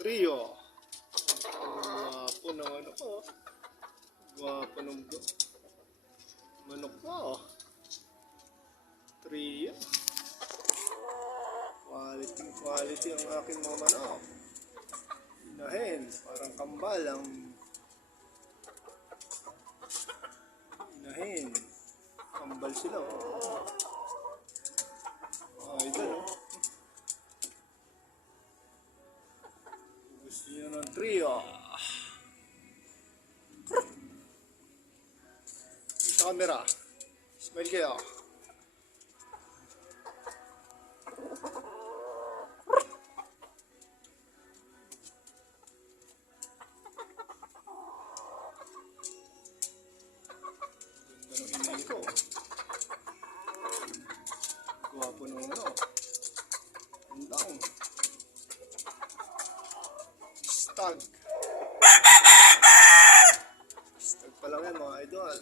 Trio. Gwapo ng ano ko. Gwapo ng manok ko. Trio. Quality, quality ang aking mga manok. Inahin, parang kambal ang inahin. Kambal sila. Oh. Gusto niyo ng trio. Sa camera. Smile kayo. Ganda ng inay ko. Gwapo Stag. Stag pa lang yan mga idol.